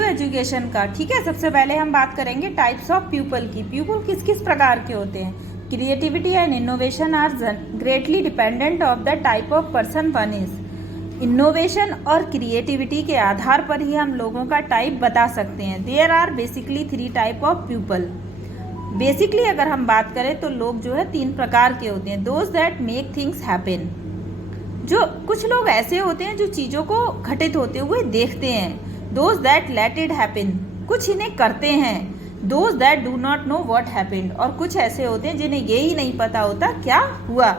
Value education का। ठीक है, सबसे पहले हम बात करेंगे टाइप्स ऑफ पीपल की। पीपल किस किस प्रकार के होते हैं। Creativity and innovation are greatly dependent of the type of person one is. Innovation और क्रिएटिविटी के आधार पर ही हम लोगों का टाइप बता सकते हैं। There are basically 3 type of people. Basically अगर हम बात करें तो लोग जो है 3 प्रकार के होते हैं। Those that make things happen, जो कुछ लोग ऐसे होते हैं जो चीज़ों को घटित होते हुए देखते हैं। Those that let it happen, कुछ इन्हें करते हैं। Those that do not know what happened, और कुछ ऐसे होते हैं जिन्हें ये ही नहीं पता होता क्या हुआ।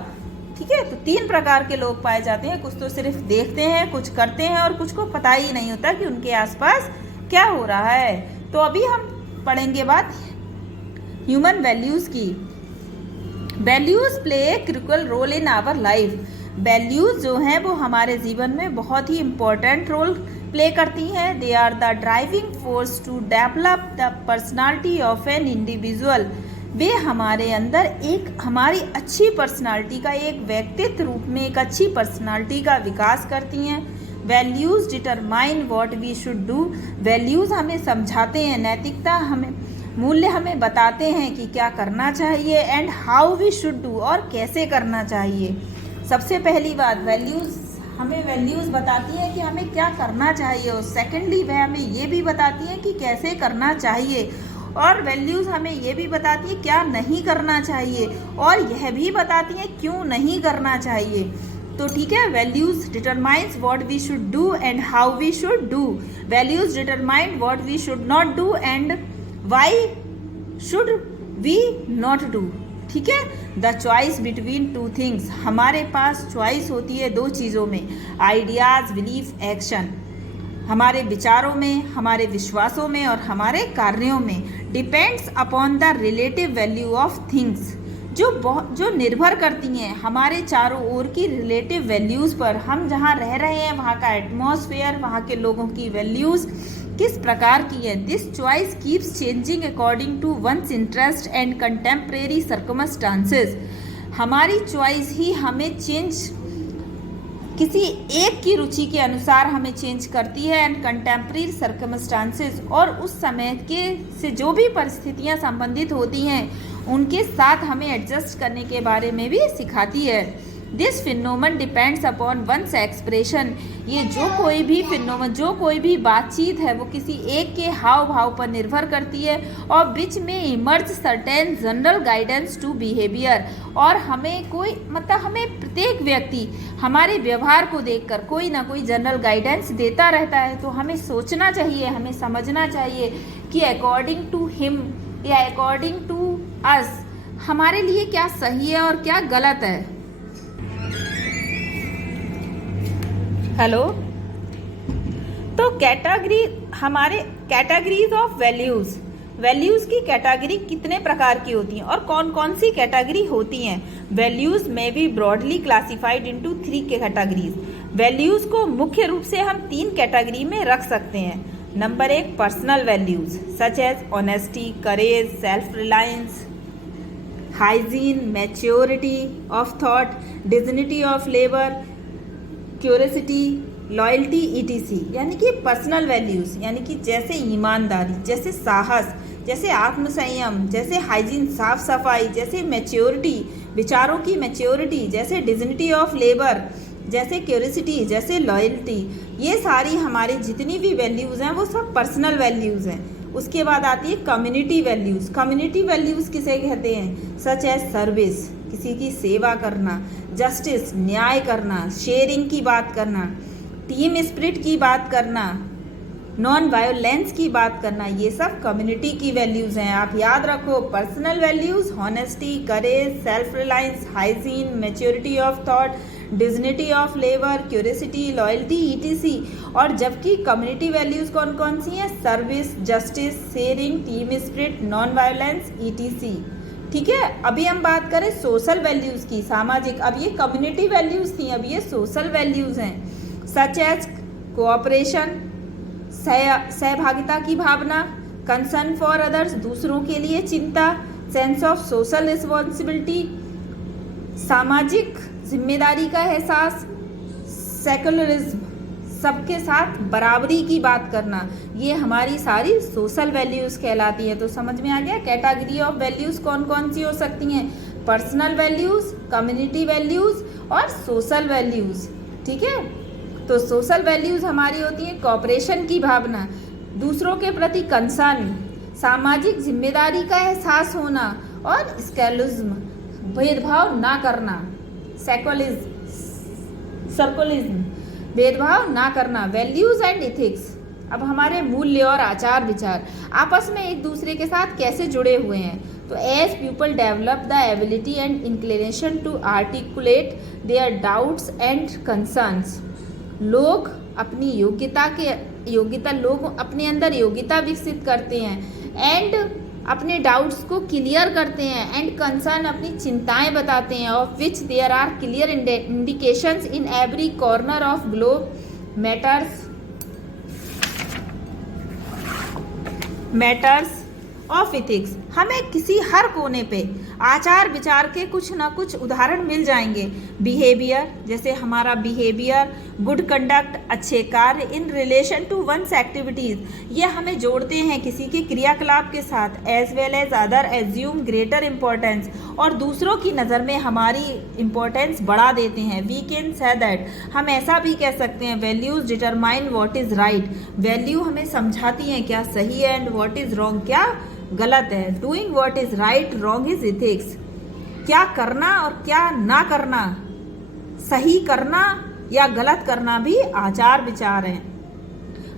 ठीक है, तो 3 प्रकार के लोग पाए जाते हैं। कुछ तो सिर्फ देखते हैं, कुछ करते हैं, और कुछ को पता ही नहीं होता कि उनके आसपास क्या हो रहा है। तो अभी हम पढ़ेंगे बात ह्यूमन वैल्यूज की। Values play a critical role in our life. Values जो हैं वो हमारे जीवन में बहुत ही इम्पोर्टेंट रोल प्ले करती हैं। They are the driving force to develop the personality of an individual. वे हमारे अंदर एक हमारी अच्छी पर्सनालिटी का, एक व्यक्तित्व रूप में एक अच्छी पर्सनालिटी का विकास करती हैं। Values determine what we should do. Values हमें समझाते हैं, नैतिकता हमें, मूल्य हमें बताते हैं कि क्या करना चाहिए। And how we should do, और कैसे करना चाहिए। सबसे पहली बात, हमें वैल्यूज बताती है कि हमें क्या करना चाहिए, और सेकेंडली वह हमें ये भी बताती है कि कैसे करना चाहिए। और वैल्यूज हमें ये भी बताती है क्या नहीं करना चाहिए, और यह भी बताती है क्यों नहीं करना चाहिए। तो ठीक है, values determines what we should do and how we should do. Values determine what we should not do and why should we not do. ठीक है, द चॉइस बिटवीन 2 थिंग्स। हमारे पास चॉइस होती है 2 चीज़ों में, आइडियाज, बिलीफ, एक्शन। हमारे विचारों में, हमारे विश्वासों में और हमारे कार्यों में। Depends upon the relative value of things, जो निर्भर करती हैं हमारे चारों ओर की रिलेटिव वैल्यूज़ पर। हम जहाँ रह रहे हैं वहाँ का एटमॉस्फेयर, वहाँ के लोगों की वैल्यूज़ किस प्रकार की है। This choice keeps changing according to one's interest and contemporary circumstances. हमारी चॉइस ही हमें किसी एक की रुचि के अनुसार हमें चेंज करती है। एंड कंटेम्प्रेरी सर्कमस्टांसेस, और उस समय के से जो भी परिस्थितियां संबंधित होती हैं उनके साथ हमें एडजस्ट करने के बारे में भी सिखाती है। This phenomenon depends upon one's expression. ये जो कोई भी बातचीत है वो किसी एक के हाव भाव पर निर्भर करती है। और बीच में emerge certain general guidance to behaviour. और हमें हमें प्रत्येक व्यक्ति हमारे व्यवहार को देखकर कोई ना कोई जनरल गाइडेंस देता रहता है। तो हमें सोचना चाहिए, हमें समझना चाहिए कि अकॉर्डिंग टू हिम या अकॉर्डिंग टू अस हमारे लिए क्या सही है और क्या गलत है। हेलो, तो कैटेगरीज ऑफ वैल्यूज की कैटेगरी कितने प्रकार की होती हैं और कौन कौन सी कैटेगरी होती हैं। वैल्यूज में B broadly classified into 3 categories. Values को मुख्य रूप से हम 3 कैटेगरी में रख सकते हैं। Number 1, personal values such as honesty, courage, self reliance, hygiene, maturity of thought, dignity of labour, curiosity, loyalty, etc. यानी कि पर्सनल वैल्यूज़, यानी कि जैसे ईमानदारी, जैसे साहस, जैसे आत्मसंयम, जैसे हाइजीन, साफ सफाई, जैसे मैच्योरिटी, विचारों की मैच्योरिटी, जैसे डिग्निटी ऑफ लेबर, जैसे क्यूरियोसिटी, जैसे लॉयल्टी। ये सारी हमारी जितनी भी वैल्यूज़ हैं वो सब पर्सनल वैल्यूज़ हैं। उसके बाद आती है कम्युनिटी वैल्यूज़। कम्युनिटी वैल्यूज़ किसे कहते हैं? सच एज सर्विस, किसी की सेवा करना, जस्टिस, न्याय करना, शेयरिंग की बात करना, टीम स्पिरिट की बात करना, नॉन वायोलेंस की बात करना। ये सब कम्युनिटी की वैल्यूज़ हैं। आप याद रखो, personal values honesty, courage, self reliance, hygiene, maturity of thought, dignity of labour, curiosity, loyalty, etc. और जबकि कम्युनिटी वैल्यूज़ कौन कौन सी हैं? Service, justice, sharing, team spirit, non violence, etc. ठीक है, अभी हम बात करें सोशल वैल्यूज़ की, सामाजिक। अब ये कम्युनिटी वैल्यूज़ थी, अब ये सोशल वैल्यूज़ हैं। सच एज कोऑपरेशन, सहभागिता की भावना, कंसर्न फॉर अदर्स, दूसरों के लिए चिंता, सेंस ऑफ सोशल रिस्पॉन्सिबिलिटी, सामाजिक जिम्मेदारी का एहसास, सेकुलरिज्म, सबके साथ बराबरी की बात करना, ये हमारी सारी सोशल वैल्यूज़ कहलाती है। तो समझ में आ गया कैटेगरी ऑफ वैल्यूज़ कौन कौन सी हो सकती हैं? पर्सनल वैल्यूज़, कम्युनिटी वैल्यूज़ और सोशल वैल्यूज़। ठीक है, तो सोशल वैल्यूज़ हमारी होती हैं कोऑपरेशन की भावना, दूसरों के प्रति कंसर्न, सामाजिक जिम्मेदारी का एहसास होना और स्केलिज्म, भेदभाव ना करना, सर्कुलिज्म, भेदभाव ना करना। वैल्यूज़ एंड इथिक्स, अब हमारे मूल्य और आचार विचार आपस में एक दूसरे के साथ कैसे जुड़े हुए हैं? तो as people develop the ability and inclination to articulate their doubts and concerns, लोग अपनी लोग अपने अंदर योग्यता विकसित करते हैं एंड अपने डाउट्स को क्लियर करते हैं एंड कंसर्न अपनी चिंताएं बताते हैं, of which there are clear indications in every corner of globe matters of ethics. हमें किसी हर कोने पे आचार विचार के कुछ ना कुछ उदाहरण मिल जाएंगे। बिहेवियर, जैसे हमारा बिहेवियर, गुड कंडक्ट, अच्छे कार्य, in relation to one's activities, ये हमें जोड़ते हैं किसी के क्रियाकलाप के साथ, as well as other assume greater importance, और दूसरों की नज़र में हमारी इम्पोर्टेंस बढ़ा देते हैं। वी कैन से दैट, हम ऐसा भी कह सकते हैं, values determine what is right, value हमें समझाती हैं क्या सही है एंड व्हाट इज़ रॉन्ग, क्या गलत है। Doing what is right, wrong is ethics, क्या करना और क्या ना करना, सही करना या गलत करना भी आचार विचार हैं।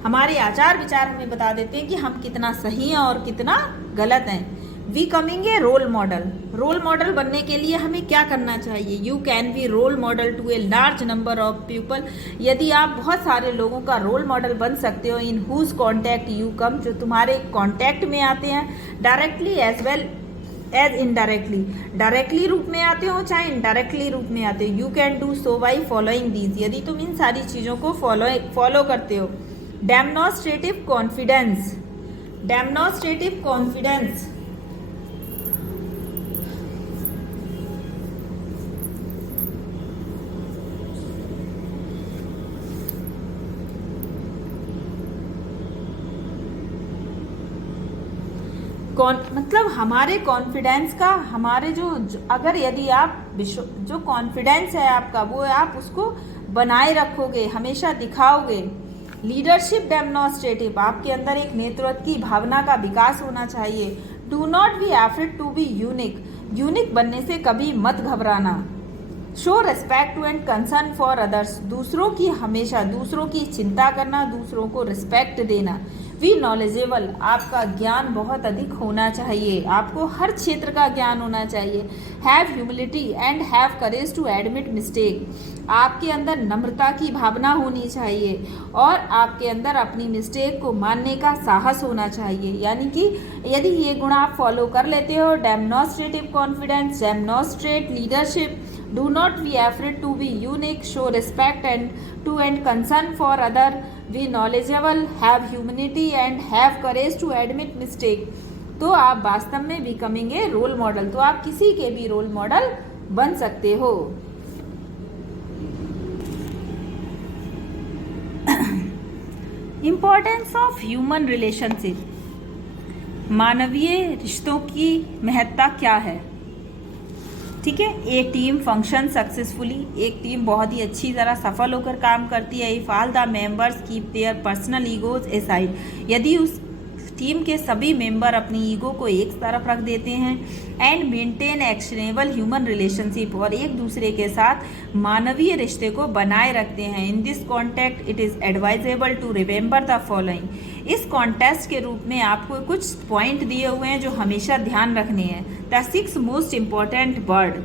हमारे आचार विचार हमें बता देते हैं कि हम कितना सही हैं और कितना गलत हैं। Becoming a role model, role model बनने के लिए हमें क्या करना चाहिए? You can be role model to a large number of people, यदि आप बहुत सारे लोगों का रोल मॉडल बन सकते हो, in whose contact you come, जो तुम्हारे कॉन्टैक्ट में आते हैं, directly as well as indirectly, directly रूप में आते हो चाहे इनडायरेक्टली रूप में आते हो। You can do so by following these, यदि तुम इन सारी चीज़ों को फॉलो करते हो। डेमोन्स्ट्रेटिव कॉन्फिडेंस, डेमोन्स्ट्रेटिव कॉन्फिडेंस, मतलब हमारे कॉन्फिडेंस का, हमारे जो अगर यदि आप जो कॉन्फिडेंस है आपका, वो आप उसको बनाए रखोगे, हमेशा दिखाओगे। लीडरशिप डेमोन्स्ट्रेटिव, आपके अंदर एक नेतृत्व की भावना का विकास होना चाहिए। Do not be afraid to be unique, unique बनने से कभी मत घबराना। Show respect to and concern for others, दूसरों की हमेशा दूसरों की चिंता करना, दूसरों को रिस्पेक्ट देना। वी नॉलेजेबल, आपका ज्ञान बहुत अधिक होना चाहिए, आपको हर क्षेत्र का ज्ञान होना चाहिए। Have humility and have courage to admit mistake, आपके अंदर नम्रता की भावना होनी चाहिए और आपके अंदर अपनी मिस्टेक को मानने का साहस होना चाहिए। यानी कि यदि ये गुण आप फॉलो कर लेते हो, demonstrative confidence, demonstrate leadership, do not be afraid to be unique, show respect and concern for other, be knowledgeable, have humanity and have courage to admit mistake, तो आप वास्तव में becoming a रोल मॉडल, तो आप किसी के भी role model बन सकते हो। इम्पोर्टेंस ऑफ ह्यूमन रिलेशनशिप, मानवीय रिश्तों की महत्ता क्या है? ठीक है, एक टीम फंक्शन सक्सेसफुली, एक टीम बहुत ही अच्छी तरह सफल होकर काम करती है। If all the members keep their personal egos aside, यदि उस टीम के सभी मेंबर अपनी ईगो को एक तरफ रख देते हैं। And maintain actionable human relationship, और एक दूसरे के साथ मानवीय रिश्ते को बनाए रखते हैं। In this context it is advisable to remember the following, इस कॉन्टेस्ट के रूप में आपको कुछ पॉइंट दिए हुए हैं जो हमेशा ध्यान रखने हैं। द 6 मोस्ट इम्पॉर्टेंट वर्ड,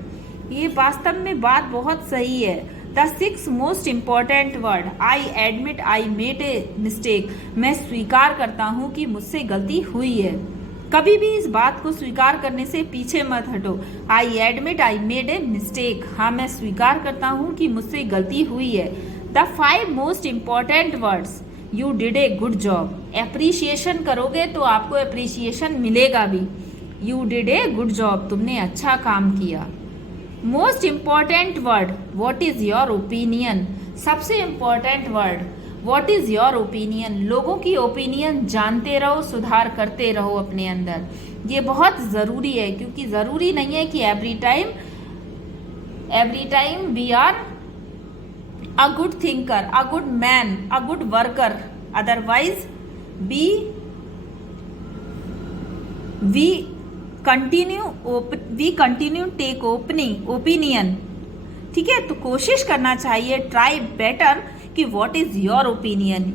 ये वास्तव में बात बहुत सही है। The 6 most important word, I admit I made a mistake, मैं स्वीकार करता हूँ कि मुझसे गलती हुई है। कभी भी इस बात को स्वीकार करने से पीछे मत हटो। I admit I made a mistake, हाँ मैं स्वीकार करता हूँ कि मुझसे गलती हुई है। The 5 most important words, you did a good job, appreciation करोगे तो आपको एप्रिसिएशन मिलेगा भी। You did a good job, तुमने अच्छा काम किया। Most important word, what is your opinion, सबसे important word, what is your opinion, लोगों की ओपिनियन जानते रहो, सुधार करते रहो अपने अंदर। ये बहुत जरूरी है, क्योंकि जरूरी नहीं है कि every time we are a good thinker, a good man, a good worker, otherwise we continue take opinion. ठीक है, तो कोशिश करना चाहिए, ट्राई बेटर कि व्हाट इज योर ओपिनियन।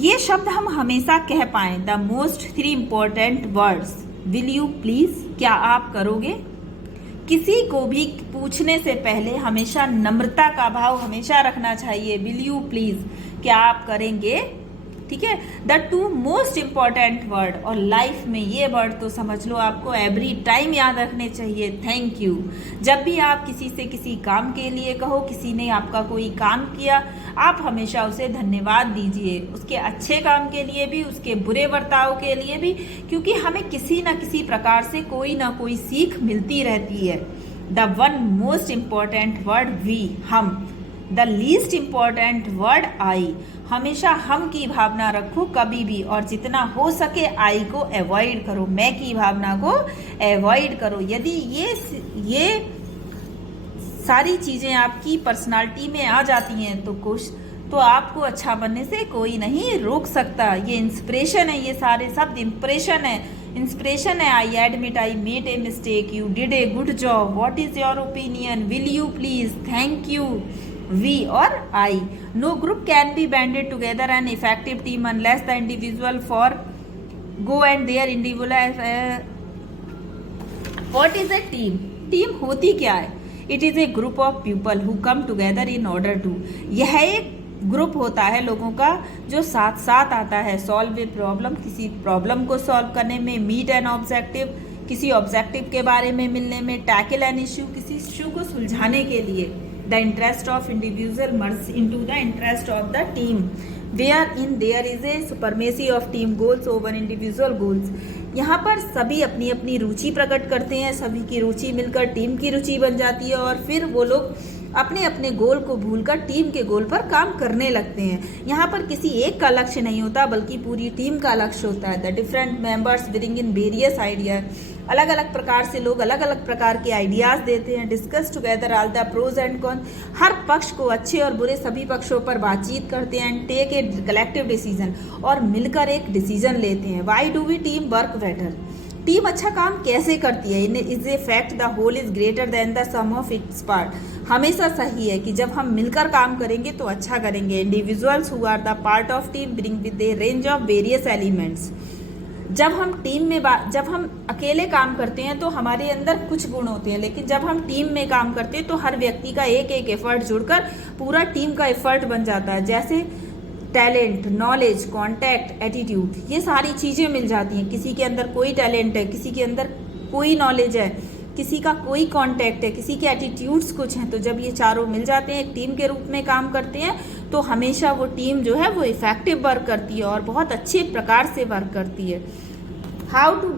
ये शब्द हम हमेशा कह पाए, the most 3 important words, will you please, क्या आप करोगे। किसी को भी पूछने से पहले हमेशा नम्रता का भाव हमेशा रखना चाहिए, विल यू प्लीज, क्या आप करेंगे। ठीक है, द 2 मोस्ट इम्पॉर्टेंट वर्ड, और लाइफ में ये वर्ड तो समझ लो आपको एवरी टाइम याद रखने चाहिए, थैंक यू। जब भी आप किसी से किसी काम के लिए कहो, किसी ने आपका कोई काम किया, आप हमेशा उसे धन्यवाद दीजिए, उसके अच्छे काम के लिए भी, उसके बुरे बर्ताव के लिए भी, क्योंकि हमें किसी न किसी प्रकार से कोई ना कोई सीख मिलती रहती है। The 1 most important word we, हम। The least important word I, हमेशा हम की भावना रखो कभी भी, और जितना हो सके आई को अवॉइड करो, मैं की भावना को अवॉइड करो। यदि ये सारी चीजें आपकी पर्सनालिटी में आ जाती हैं तो आपको अच्छा बनने से कोई नहीं रोक सकता। ये इंस्पिरेशन है, ये सारे शब्द इंप्रेशन है, इंस्पिरेशन है। I admit I made a mistake, you did a good job, what is your opinion, will you please, thank you, we or I. No group can be banded together an effective team unless the individual for go and their individual. What is a team? Team होती क्या है? It is a group of people who come together in order to. यह एक group होता है लोगों का जो साथ साथ आता है, सॉल्व ए प्रॉब्लम, किसी प्रॉब्लम को सॉल्व करने में, मीट एन ऑब्जेक्टिव, किसी ऑब्जेक्टिव के बारे में मिलने में, टैकल एन इश्यू, किसी इश्यू को सुलझाने के लिए। The interest of individual merge into the interest of the team, wherein there is a supremacy of team goals over individual goals. यहाँ पर सभी अपनी अपनी रुचि प्रकट करते हैं, सभी की रुचि मिलकर टीम की रुचि बन जाती है, और फिर वो लोग अपने अपने गोल को भूलकर टीम के गोल पर काम करने लगते हैं। यहाँ पर किसी एक का लक्ष्य नहीं होता, बल्कि पूरी टीम का लक्ष्य होता है। The different members bring in various idea, अलग अलग प्रकार से लोग अलग अलग प्रकार के आइडियाज देते हैं। Discuss together all the pros and con, हर पक्ष को, अच्छे और बुरे सभी पक्षों पर बातचीत करते हैं। And take a collective decision, और मिलकर एक डिसीजन लेते हैं। Why do we team work better, team अच्छा काम कैसे करती है। In is a fact the whole is greater than the sum of its part, हमेशा सही है कि जब हम मिलकर काम करेंगे तो अच्छा करेंगे। Individuals who are the part of team bring with a range of various elements, जब हम टीम में जब हम अकेले काम करते हैं तो हमारे अंदर कुछ गुण होते हैं, लेकिन जब हम टीम में काम करते हैं तो हर व्यक्ति का एक एक एफर्ट जुड़कर पूरा टीम का एफर्ट बन जाता है। जैसे टैलेंट, नॉलेज, कॉन्टैक्ट, एटीट्यूड, ये सारी चीज़ें मिल जाती हैं। किसी के अंदर कोई टैलेंट है, किसी के अंदर कोई नॉलेज है, किसी का कोई कॉन्टैक्ट है, किसी के एटीट्यूड्स कुछ हैं, तो जब ये चारों मिल जाते हैं, एक टीम के रूप में काम करते हैं, तो हमेशा वो टीम जो है वो इफेक्टिव वर्क करती है और बहुत अच्छे प्रकार से वर्क करती है। How to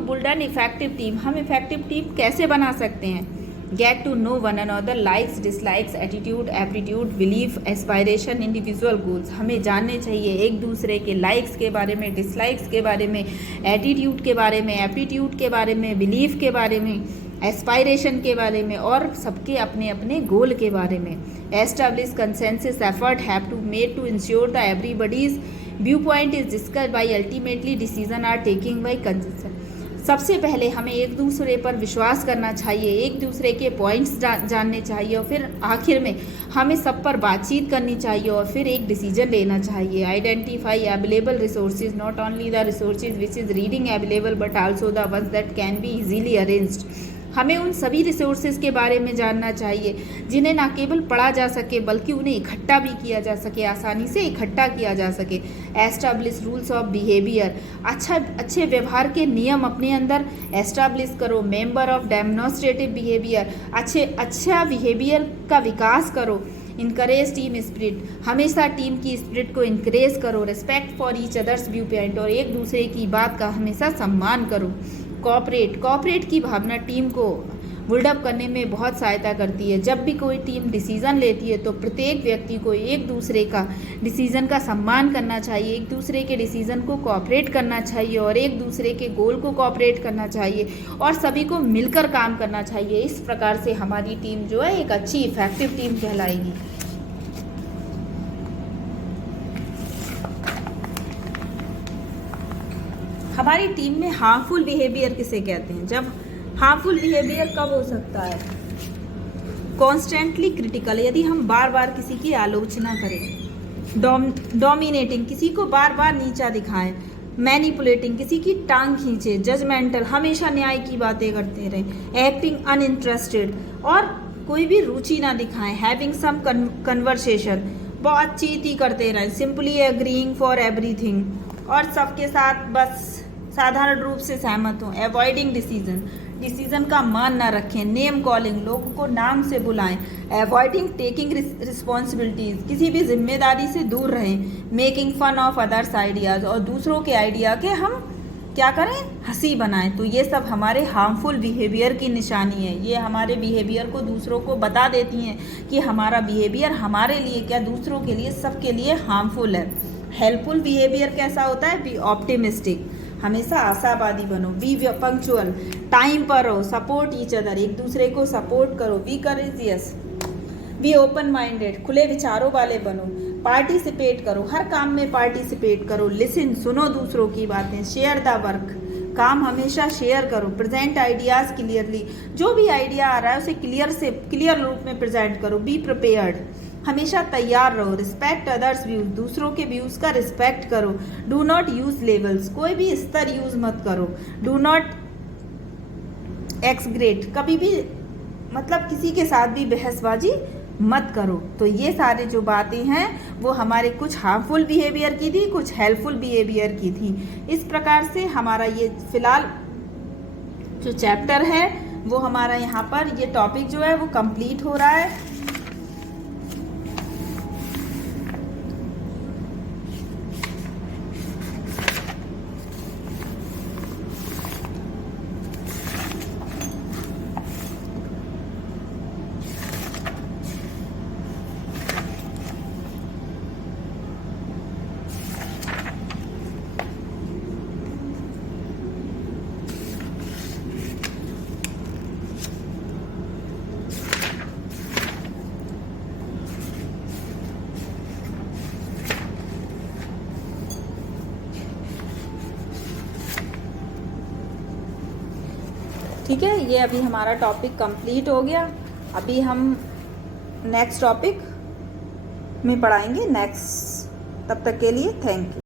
build an effective team, हम इफेक्टिव टीम कैसे बना सकते हैं। Get to know one another, likes, dislikes, attitude, aptitude, belief, aspiration, individual goals, हमें जानने चाहिए एक दूसरे के लाइक्स के बारे में, डिसलाइक्स के बारे में, एटीट्यूड के बारे में, एप्टीट्यूड के बारे में, बिलीफ के बारे में, एस्पायरेशन के बारे में, और सबके अपने अपने गोल के बारे में। Establish consensus effort have to made to ensure the everybody's view point is discussed by, ultimately decision are taking by consensus. सबसे पहले हमें एक दूसरे पर विश्वास करना चाहिए, एक दूसरे के पॉइंट्स जानने चाहिए, और फिर आखिर में हमें सब पर बातचीत करनी चाहिए और फिर एक डिसीजन लेना चाहिए। Identify available resources, not only the resources which is reading available but also the ones that can be easily arranged. हमें उन सभी रिसोर्सेज के बारे में जानना चाहिए जिन्हें न केवल पढ़ा जा सके बल्कि उन्हें इकट्ठा भी किया जा सके, आसानी से इकट्ठा किया जा सके। एस्टैब्लिश रूल्स ऑफ बिहेवियर, अच्छे व्यवहार के नियम अपने अंदर एस्टैब्लिश करो। मेंबर ऑफ डेमोन्स्ट्रेटिव बिहेवियर, अच्छा बिहेवियर का विकास करो। इनकरेज टीम स्पिरिट, हमेशा टीम की स्पिरिट को इनकरेज करो। Respect for each others view point, और एक दूसरे की बात का हमेशा सम्मान करो। कोऑपरेट की भावना टीम को बिल्डअप करने में बहुत सहायता करती है। जब भी कोई टीम डिसीज़न लेती है तो प्रत्येक व्यक्ति को एक दूसरे का डिसीज़न का सम्मान करना चाहिए, एक दूसरे के डिसीज़न को कोऑपरेट करना चाहिए और एक दूसरे के गोल को कोऑपरेट करना चाहिए और सभी को मिलकर काम करना चाहिए। इस प्रकार से हमारी टीम जो है एक अच्छी इफेक्टिव टीम कहलाएगी। हमारी टीम में हार्मफुल बिहेवियर किसे कहते हैं? जब हार्मफुल बिहेवियर कब हो सकता है? कॉन्स्टेंटली क्रिटिकल, यदि हम बार बार किसी की आलोचना करें। डोमिनेटिंग, किसी को बार बार नीचा दिखाएं। मैनिपुलेटिंग, किसी की टांग खींचे। जजमेंटल, हमेशा न्याय की बातें करते रहे। एक्टिंग अनइंटरेस्टेड, और कोई भी रुचि ना दिखाएं। हैविंग सम कन्वर्सेशन, बातचीत ही करते रहें। सिंपली एग्रीइंग फॉर एवरीथिंग, और सबके साथ बस साधारण रूप से सहमत हों। अवॉइडिंग डिसीजन का मान ना रखें। नेम कॉलिंग, लोगों को नाम से बुलाएं। अवॉइडिंग टेकिंग रिस्पॉन्सिबिलिटीज, किसी भी जिम्मेदारी से दूर रहें। Making fun of others ideas, और दूसरों के आइडिया के हम क्या करें? हंसी बनाएं। तो ये सब हमारे हार्मफुल बिहेवियर की निशानी है। ये हमारे बिहेवियर को दूसरों को बता देती हैं कि हमारा बिहेवियर हमारे लिए क्या, दूसरों के लिए, सबके लिए हार्मफुल है। हेल्पफुल बिहेवियर कैसा होता है? बी ऑप्टिमिस्टिक, हमेशा आशावादी बनो। बी पंक्चुअल, टाइम पर रहो। सपोर्ट ईच अदर, एक दूसरे को सपोर्ट करो। Be courageous, be open minded, खुले विचारों वाले बनो। पार्टिसिपेट करो, हर काम में पार्टिसिपेट करो। लिसन, सुनो दूसरों की बातें। शेयर द वर्क, काम हमेशा शेयर करो। प्रेजेंट आइडियाज क्लियरली, जो भी आइडिया आ रहा है उसे क्लियर रूप में प्रेजेंट करो। बी प्रिपेयर्ड, हमेशा तैयार रहो। रिस्पेक्ट अदर्स व्यूज, दूसरों के व्यूज का रिस्पेक्ट करो। डू नॉट यूज लेवल्स, कोई भी स्तर यूज मत करो। डू नॉट एक्सग्रेट, कभी भी मतलब किसी के साथ भी बहसबाजी मत करो। तो ये सारे जो बातें हैं वो हमारे कुछ हार्मफुल बिहेवियर की थी, कुछ हेल्पफुल बिहेवियर की थी। इस प्रकार से हमारा ये फिलहाल जो चैप्टर है वो हमारा यहाँ पर ये टॉपिक जो है वो कंप्लीट हो रहा है। ठीक है, ये अभी हमारा टॉपिक कंप्लीट हो गया। अभी हम नेक्स्ट टॉपिक में पढ़ाएंगे नेक्स्ट। तब तक के लिए थैंक यू।